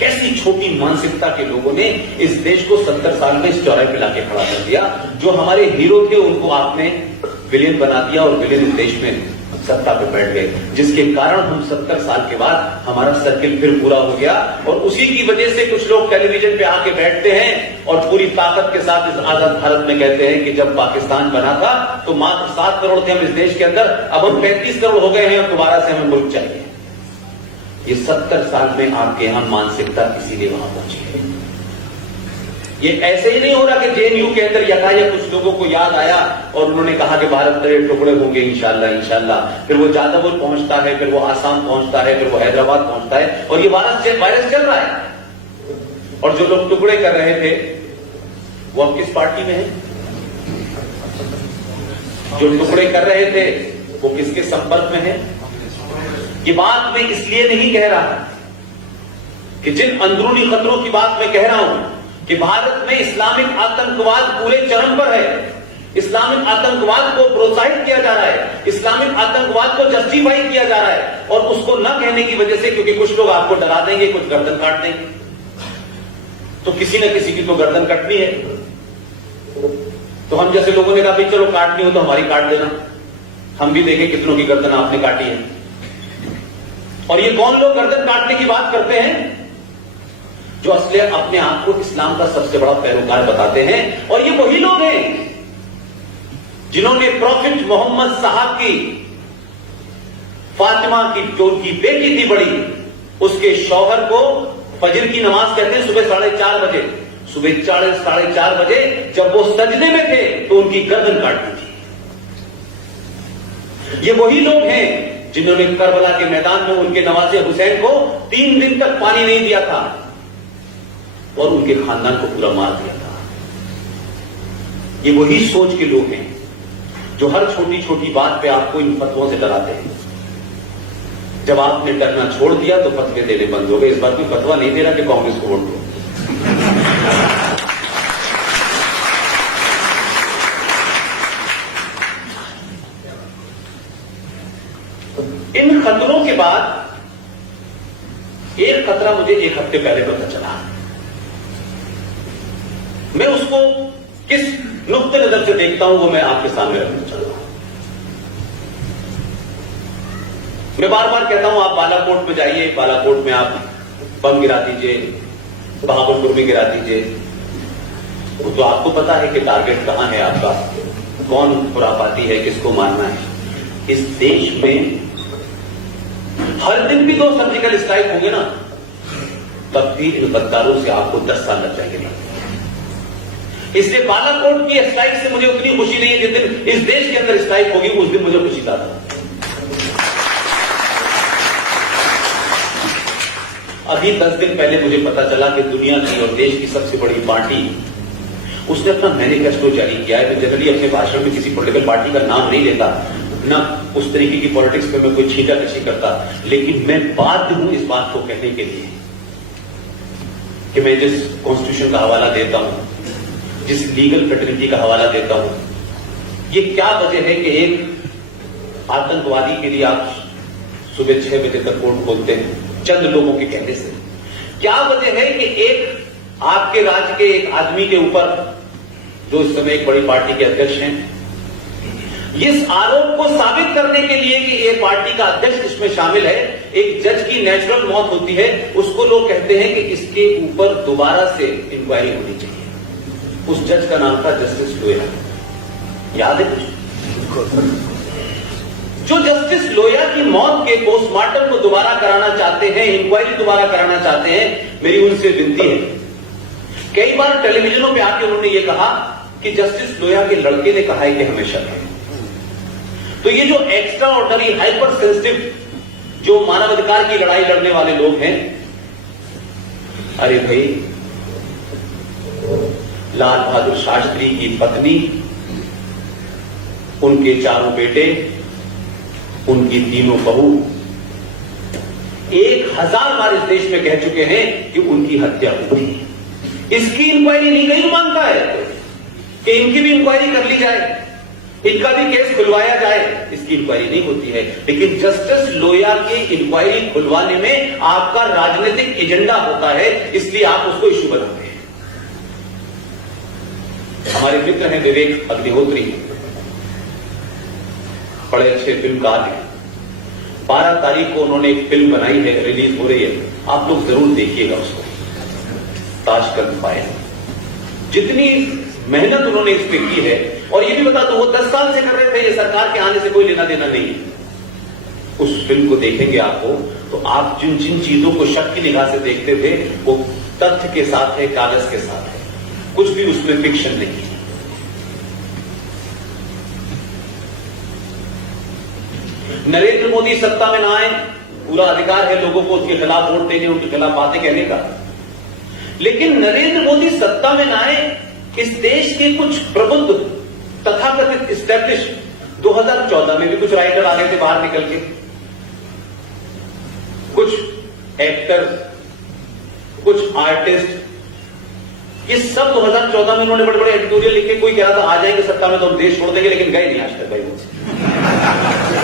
कैसी छोटी मानसिकता के लोगों ने इस देश को 70 साल में इस चौराहे पे लाके खड़ा कर दिया। जो हमारे हीरो थे उनको आपने विलेन बना दिया और विलेन देश में सत्ता पे बैठ गए, जिसके कारण हम 70 साल के बाद हमारा सर्किल फिर पूरा हो गया। और उसी की वजह से कुछ लोग टेलीविजन पे आके बैठते हैं और पूरी ताकत के साथ इस आजाद भारत में कहते हैं कि जब पाकिस्तान बना था तो मात्र 7 करोड़ थे हम इस देश के अंदर, अब हम 35 करोड़ हो गए हैं और दोबारा से हमें मुल्क चाहिए। ये 70 साल में आपके यहां मानसिकता इसीलिए वहां पहुंची है। ये ऐसे ही नहीं हो रहा कि जेएनयू के अंदर यथायथ कुछ लोगों को याद आया और उन्होंने कहा कि भारत के टुकड़े होंगे इंशाल्लाह इंशाल्लाह, फिर वो जादवपुर पहुंचता है, फिर वो आसाम पहुंचता है, फिर वो हैदराबाद पहुंचता है और ये वायरस चल रहा है। और जो लोग टुकड़े कर रहे थे वो अब किस पार्टी में है? जो टुकड़े कर रहे थे वो किसके संपर्क में है? ये बात मैं इसलिए नहीं कह रहा कि जिन अंदरूनी खतरों की बात मैं कह रहा हूं कि भारत में इस्लामिक आतंकवाद पूरे चरम पर है, इस्लामिक आतंकवाद को प्रोत्साहित किया जा रहा है, इस्लामिक आतंकवाद को जस्टिफाई किया जा रहा है, और उसको न कहने की वजह से, क्योंकि कुछ लोग आपको डरा देंगे, कुछ गर्दन काट देंगे, तो किसी न किसी की तो गर्दन कटनी है। तो हम जैसे लोगों ने कहा भाई चलो काटनी हो तो हमारी काट देना, हम भी देखें कितनों की गर्दन आपने काटी है। और ये कौन लोग गर्दन काटने की बात करते हैं? जो असली अपने आप को इस्लाम का सबसे बड़ा पैरोकार बताते हैं। और ये वही लोग हैं जिन्होंने प्रॉफिट मोहम्मद साहब की फातिमा की जो उनकी बेटी थी बड़ी, उसके शौहर को फजर की नमाज कहते हैं सुबह 4:30 बजे, सुबह 4:30 बजे जब वो सजदे में थे तो उनकी गर्दन काट दी थी। ये वही लोग हैं जिन्होंने करबला के मैदान में उनके नवासे हुसैन को 3 दिन तक पानी नहीं दिया था और उनके खानदान को पूरा मार दिया था। ये वही सोच के लोग हैं जो हर छोटी छोटी बात पे आपको इन फतवों से डराते हैं। जब आपने डरना छोड़ दिया तो फतवे देने बंद हो गए। इस बार कोई फतवा नहीं दे रहा कि कांग्रेस को वोट दो। इन खतरों के बाद एक खतरा मुझे 1 हफ्ते पहले पता चला। मैं उसको किस नुक्ते नजर से देखता हूं वो मैं आपके सामने रखना चाहता हूं। मैं बार बार कहता हूं आप बालाकोट में जाइए, बालाकोट में आप बम गिरा दीजिए, बहावलपुर में गिरा दीजिए, तो आपको पता है कि टारगेट कहां है आपका, कौन खुरापाती है, किसको मारना है। इस देश में हर दिन भी 2 सर्जिकल स्ट्राइक होंगे ना, तब भी इन गद्दारों से आपको 10 साल लग जाएंगे। इसलिए बालाकोट की स्ट्राइक से मुझे उतनी खुशी नहीं है जिस दिन इस देश के अंदर स्ट्राइक होगी उस दिन मुझे खुशी था। अभी 10 दिन पहले मुझे पता चला कि दुनिया की और देश की सबसे बड़ी पार्टी उसने अपना मैनिफेस्टो जारी किया है। मैं जनरली अपने भाषण में किसी पॉलिटिकल पार्टी का नाम नहीं लेता, ना उस तरीके की पॉलिटिक्स पे मैं कोई छींटा कशी करता, लेकिन मैं बाध्य हूं इस बात को कहने के लिए कि मैं जिस कॉन्स्टिट्यूशन का हवाला देता हूं, जिस लीगल फ्रेटर्निटी का हवाला देता हूं, ये क्या वजह है कि एक आतंकवादी के लिए आप सुबह 6 बजे तक कोर्ट खोलते हैं चंद लोगों के कहने से? क्या वजह है कि एक आपके राज्य के एक आदमी के ऊपर, जो इस समय एक बड़ी पार्टी के अध्यक्ष हैं, इस आरोप को साबित करने के लिए कि ये पार्टी का अध्यक्ष इसमें शामिल है, एक जज की नेचुरल मौत होती है, उसको लोग कहते हैं कि इसके ऊपर दोबारा से इंक्वायरी होनी चाहिए। उस जज का नाम था जस्टिस लोया। याद है कुछ? जो जस्टिस लोया की मौत के पोस्टमार्टम को दोबारा कराना चाहते हैं, इंक्वायरी दोबारा कराना चाहते हैं, मेरी उनसे विनती है। कई बार टेलीविजनों पे आके उन्होंने ये कहा कि जस्टिस लोया के लड़के ने कहा है कि हमें शक है। तो ये जो एक्स्ट्रा ऑर्डिनरी हाइपर सेंसिटिव जो मानवाधिकार की लड़ाई लड़ने वाले लोग हैं, अरे भाई, लाल बहादुर शास्त्री की पत्नी, उनके 4 बेटे, उनकी 3 बहू 1000 बार इस देश में कह चुके हैं कि उनकी हत्या हुई। इसकी इंक्वायरी नहीं कहीं मांगता है कि इनकी भी इंक्वायरी कर ली जाए। इनका भी केस खुलवाया जाए, इसकी इंक्वायरी नहीं होती है। लेकिन जस्टिस लोया की इंक्वायरी खुलवाने में आपका राजनीतिक एजेंडा होता है, इसलिए आप उसको इश्यू बनाते हैं। हमारे मित्र हैं विवेक अग्निहोत्री, बड़े अच्छे फिल्मकार हैं। 12 तारीख को उन्होंने एक फिल्म बनाई है, रिलीज हो रही है, आप लोग जरूर देखिएगा उसको, ताशकंद फाइल। जितनी मेहनत उन्होंने इस पे की है, और ये भी बता दो वो 10 साल से कर रहे थे, ये सरकार के आने से कोई लेना देना नहीं है। उस फिल्म को देखेंगे आपको तो आप जिन जिन चीजों को शक की निगाह से देखते थे वो तथ्य के साथ है, कागज के साथ है, कुछ भी उसमें फिक्शन नहीं है। नरेंद्र मोदी सत्ता में ना आए, पूरा अधिकार है लोगों को उसके खिलाफ वोट देने, उनके खिलाफ बातें कहने का। लेकिन नरेंद्र मोदी सत्ता में ना आए, इस देश के कुछ प्रबुद्ध तथाकथित इस्टेब्लिश 2014 में भी कुछ राइटर आ गए थे बाहर निकल के, कुछ एक्टर, कुछ आर्टिस्ट, ये सब 2014 में उन्होंने बड़े बड़े एडिटोरियल लिखे। कोई कह रहा था आ जाएंगे सत्ता में तो हम देश छोड़ देंगे, लेकिन गए नहीं आज तक भाई,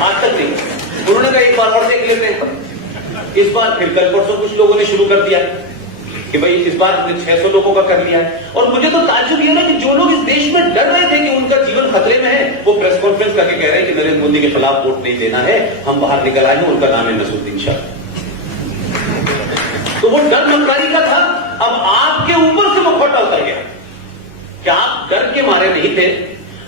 आज तक नहीं। उन्होंने कहा एक बार और देख लेते हैं। इस बार फिर कल परसों कुछ लोगों ने शुरू कर दिया कि भाई इस बार 600 लोगों का कर लिया है। और मुझे तो ताज्जुब ये ना कि जो लोग इस देश में डर रहे थे कि उनका जीवन खतरे में है, वो प्रेस कॉन्फ्रेंस करके कह रहे हैं कि नरेंद्र मोदी के खिलाफ वोट नहीं देना है, हम बाहर निकल आए हैं, उनका नाम है नसरुद्दीन शाह। तो वो डर मंत्रालय का था, अब आपके ऊपर से वो खोटा उतर गया कि आप डर के मारे नहीं थे,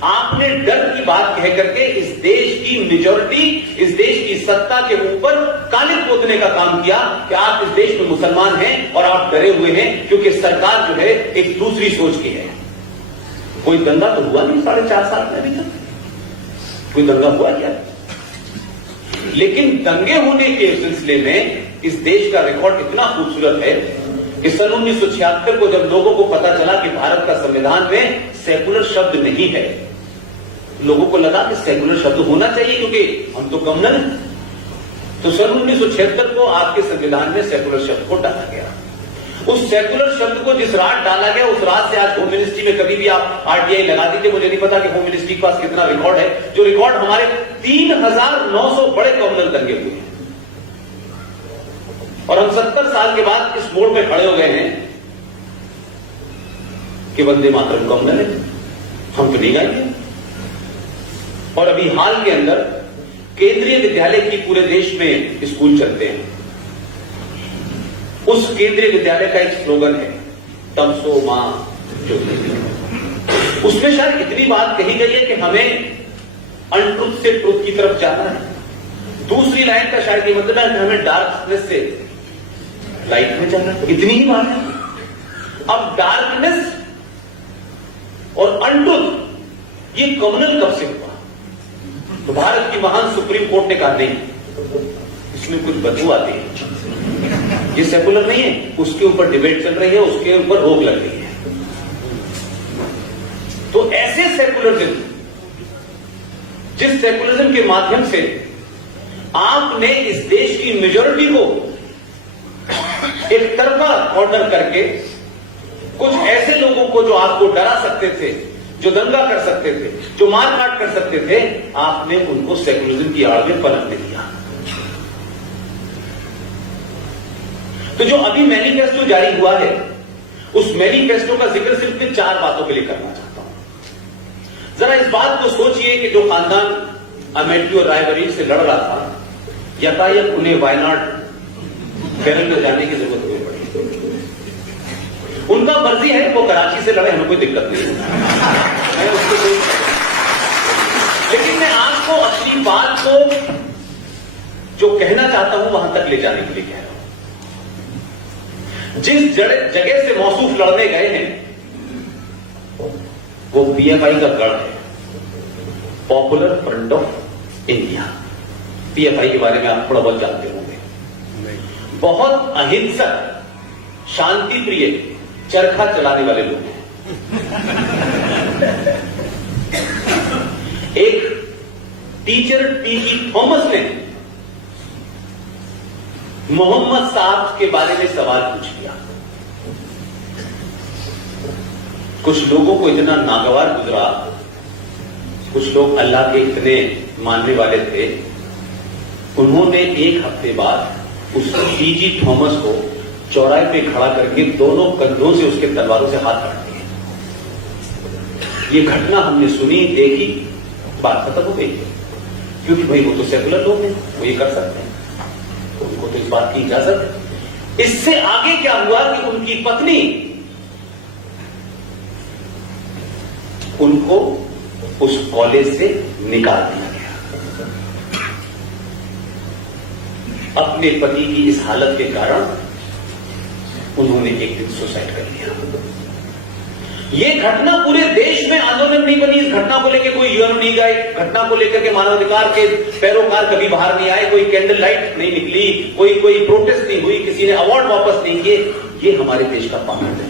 आपने डर की बात कह करके इस देश की मेजॉरिटी, इस देश की सत्ता के ऊपर कालिक पोतने का काम किया कि आप इस देश में मुसलमान हैं और आप डरे हुए हैं क्योंकि सरकार जो है एक दूसरी सोच की है। कोई दंगा तो हुआ नहीं 4.5 साल में अभी तक, कोई दंगा हुआ क्या? लेकिन दंगे होने के सिलसिले में इस देश का रिकॉर्ड इतना खूबसूरत है कि सन 1976 को जब लोगों को पता चला कि भारत का संविधान में सेकुलर शब्द नहीं है, लोगों को लगा कि सेकुलर शब्द होना चाहिए क्योंकि हम तो कम्युनल हैं। तो सन 1976 को आपके संविधान में सेकुलर शब्द को डाला गया। उस सेकुलर शब्द को जिस रात डाला गया, उस रात से आज होम मिनिस्ट्री में कभी भी आप आरटीआई लगा दीजिए, मुझे नहीं पता कि होम मिनिस्ट्री के पास कितना रिकॉर्ड है, जो रिकॉर्ड हमारे 3900 बड़े कम्युनल दंगे हुए हैं। और हम 70 साल के बाद इस मोड़ पे खड़े हो गए हैं कि वंदे मातरम कम्युनल है, हम तो नहीं गाएंगे। और अभी हाल के अंदर केंद्रीय विद्यालय की पूरे देश में स्कूल चलते हैं, उस केंद्रीय विद्यालय का एक स्लोगन है तमसो मां ज्योति। उसमें शायद इतनी बात कही गई है कि हमें अनट्रुथ से ट्रुथ की तरफ जाना है। दूसरी लाइन का शायद ये मतलब है कि हमें डार्कनेस से लाइट में जाना है, इतनी ही बात है। अब डार्कनेस और अनट्रुथ ये कम्युनल कब से हुआ? तो भारत की महान सुप्रीम कोर्ट ने कहा नहीं, इसमें कुछ बदबू आती है, ये सेकुलर नहीं है, उसके ऊपर डिबेट चल रही है, उसके ऊपर रोक लग रही है। तो ऐसे सेकुलरिज्म, जिस सेकुलरिज्म के माध्यम से आपने इस देश की मेजॉरिटी को एक तरफा ऑर्डर करके कुछ ऐसे लोगों को जो आपको डरा सकते थे, जो दंगा कर सकते थे, जो मारकाट कर सकते थे, आपने उनको सेकुलरिज्म की आड़ में पनपने दिया। तो जो अभी मैनिफेस्टो जारी हुआ है, उस मैनिफेस्टो का जिक्र सिर्फ मैं 4 बातों के लिए करना चाहता हूं। जरा इस बात को सोचिए कि जो खानदान अमेठी और रायबरेली से लड़ रहा था, यकायक उन्हें वायनाड केरल में जाने की जरूरत नहीं पड़ी। उनका मर्जी है, वो कराची से लड़े, हमें कोई दिक्कत नहीं है उसको। लेकिन मैं आपको अपनी बात को जो कहना चाहता हूं वहां तक ले जाने के लिए कह रहा हूं। जिस जगह से मौसूफ लड़ने गए हैं वो पीएफआई का गढ़ है, popular front of India. PFI के बारे में आप थोड़ा बहुत जानते होंगे। बहुत अहिंसक, शांति प्रिय, चरखा चलाने वाले लोग हैं। एक टीचर टीजी थॉमस ने मोहम्मद साहब के बारे में सवाल पूछ लिया। कुछ लोगों को इतना नागवार गुजरा कुछ लोग अल्लाह के इतने मानने वाले थे, उन्होंने एक हफ्ते बाद उस पीजी थॉमस को चौराहे पे खड़ा करके दोनों कंधों से उसके तलवारों से हाथ काट दिए। ये घटना हमने सुनी, देखी, बात खत्म हो गई, क्योंकि भाई वो तो सेकुलर लोग हैं, वो ये कर सकते हैं, तो उनको तो इस बात की इजाजत है। इससे आगे क्या हुआ कि उनकी पत्नी उनको उस कॉलेज से निकाल दिया गया, अपने पति की इस हालत के कारण उन्होंने एक दिन सुसाइड कर लिया। यह घटना पूरे देश में आंदोलन नहीं बनी, इस घटना को लेकर कोई यूएन नहीं गए, घटना को लेकर के मानवाधिकार के पैरोकार कभी बाहर नहीं आए, कोई कैंडल लाइट नहीं निकली, कोई प्रोटेस्ट नहीं हुई, किसी ने अवार्ड वापस नहीं किए। ये हमारे देश का पाखंड है।